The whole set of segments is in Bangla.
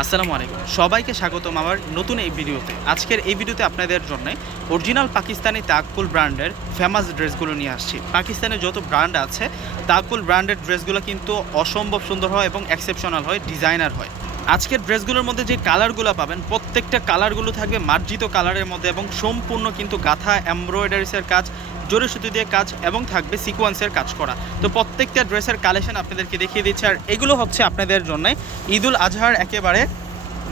আসসালামু আলাইকুম, সবাইকে স্বাগতম আমার নতুন এই ভিডিওতে। আজকের এই ভিডিওতে আপনাদের জন্য অরিজিনাল পাকিস্তানি তাকফুল ব্র্যান্ডের ফেমাস ড্রেসগুলো নিয়ে আসছি। পাকিস্তানের যত ব্র্যান্ড আছে তাকফুল ব্র্যান্ডের ড্রেসগুলো কিন্তু অসম্ভব সুন্দর হয় এবং এক্সেপশনাল হয়, ডিজাইনার হয়। আজকের ড্রেসগুলোর মধ্যে যে কালারগুলো পাবেন প্রত্যেকটা কালারগুলো থাকবে মার্জিত কালারের মধ্যে এবং সম্পূর্ণ কিন্তু গাঁথা এমব্রয়ডারিসের কাজ, জরি সুতি দিয়ে কাজ এবং থাকবে সিকোয়েন্সের কাজ করা। তো প্রত্যেকটা ড্রেসের কালেকশন আপনাদেরকে দেখিয়ে দিচ্ছে। আর এগুলো হচ্ছে আপনাদের জন্য ঈদুল আজহার একেবারে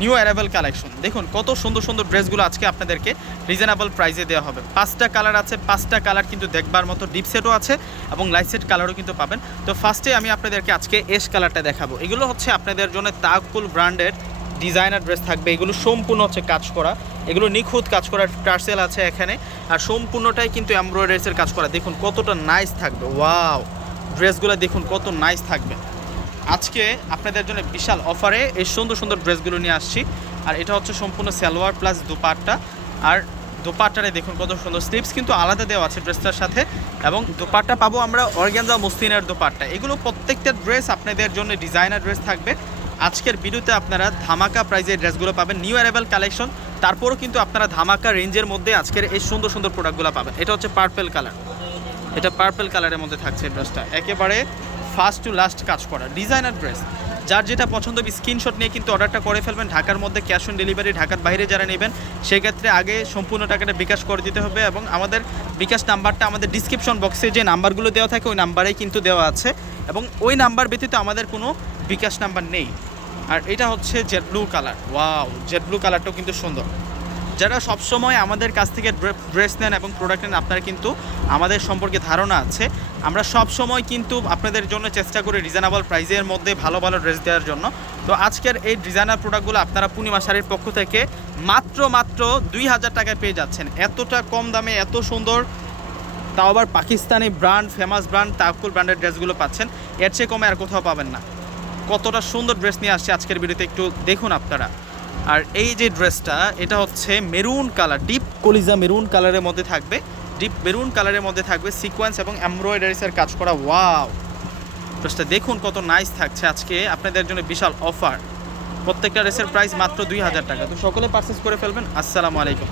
নিউ অ্যারাইভাল কালেকশন। দেখুন কত সুন্দর সুন্দর ড্রেসগুলো আজকে আপনাদেরকে রিজনেবল প্রাইসে দেওয়া হবে। 5টা কালার আছে, 5টা কালার কিন্তু দেখবার মতো। ডিপ সেটও আছে এবং লাইট সেট কালারও কিন্তু পাবেন। তো ফার্স্টে আমি আপনাদেরকে আজকে এস কালারটা দেখাবো। এগুলো হচ্ছে আপনাদের জন্য তাকফুল ব্র্যান্ডের ডিজাইনার ড্রেস থাকবে। এগুলো সম্পূর্ণ হচ্ছে কাজ করা, এগুলো নিখুঁত কাজ করা, টার্সেল আছে এখানে, আর সম্পূর্ণটাই কিন্তু এমব্রয়ডারিসের কাজ করা। দেখুন কতটা নাইস থাকবে, ওয়াও! ড্রেসগুলো দেখুন কত নাইস থাকবে। আজকে আপনাদের জন্য বিশাল অফারে এই সুন্দর সুন্দর ড্রেসগুলো নিয়ে আসছি। আর এটা হচ্ছে সম্পূর্ণ সালোয়ার প্লাস দুপাট্টা। আর দোপাট্টারে দেখুন কত সুন্দর, স্লিভস কিন্তু আলাদা দেওয়া আছে ড্রেসটার সাথে, এবং দোপাট্টা পাবো আমরা অর্গানজা মসলিনের দোপাট্টা। এগুলো প্রত্যেকটা ড্রেস আপনাদের জন্য ডিজাইনার ড্রেস থাকবে। আজকের ভিডিওতে আপনারা ধামাকা প্রাইজের ড্রেসগুলো পাবেন, নিউ অ্যারাইভাল কালেকশন। তারপরও কিন্তু আপনারা ধামাকা রেঞ্জের মধ্যে আজকের এই সুন্দর সুন্দর প্রোডাক্টগুলো পাবেন। এটা হচ্ছে পার্পেল কালার, এটা পার্পেল কালারের মধ্যে থাকছে ড্রেসটা। একেবারে ফার্স্ট টু লাস্ট কাজ করা ডিজাইনার ড্রেস। যার যেটা পছন্দ স্ক্রিনশট নিয়ে কিন্তু অর্ডারটা করে ফেলবেন। ঢাকার মধ্যে ক্যাশ অন ডেলিভারি, ঢাকার বাইরে যারা নেবেন সেক্ষেত্রে আগে সম্পূর্ণ টাকাটা বিকাশ করে দিতে হবে। এবং আমাদের বিকাশ নাম্বারটা আমাদের ডিসক্রিপশন বক্সে যে নাম্বারগুলো দেওয়া থাকে ওই নাম্বারেই কিন্তু দেওয়া আছে, এবং ওই নাম্বার ব্যতীত আমাদের কোনো বিকাশ নাম্বার নেই। আর এটা হচ্ছে Z blue colour, wow! Z blue কালারটাও কিন্তু সুন্দর। যারা সবসময় আমাদের কাছ থেকে ড্রেস নেন এবং প্রোডাক্ট নেন আপনারা কিন্তু আমাদের সম্পর্কে ধারণা আছে। আমরা সব সময় কিন্তু আপনাদের জন্য চেষ্টা করি রিজনেবল প্রাইসের মধ্যে ভালো ভালো ড্রেস দেওয়ার জন্য। তো আজকের এই ডিজাইনার প্রোডাক্টগুলো আপনারা পূর্ণিমা শাড়ির পক্ষ থেকে মাত্র 2000 টাকায় পেয়ে যাচ্ছেন। এতটা কম দামে এত সুন্দর, তাও আবার পাকিস্তানি ব্র্যান্ড, ফেমাস ব্র্যান্ড তাকফুল ব্র্যান্ডের ড্রেসগুলো পাচ্ছেন। এর চেয়ে কমে আর কোথাও পাবেন না। কতটা সুন্দর ড্রেস নিয়ে আসছে আজকের ভিডিওতে একটু দেখুন আপনারা। আর এই যে ড্রেসটা, এটা হচ্ছে মেরুন কালার, ডিপ কলিজা মেরুন কালারের মধ্যে থাকবে। ডিপ মেরুন কালারের মধ্যে থাকবে সিকোয়েন্স এবং এমব্রয়ডারিসের কাজ করা, ওয়াও! ড্রেসটা দেখুন কত নাইস থাকছে। আজকে আপনাদের জন্য বিশাল অফার, প্রত্যেকটা ড্রেসের প্রাইস মাত্র 2000 টাকা। তো সকলে পারচেস করে ফেলবেন। আসসালামু আলাইকুম।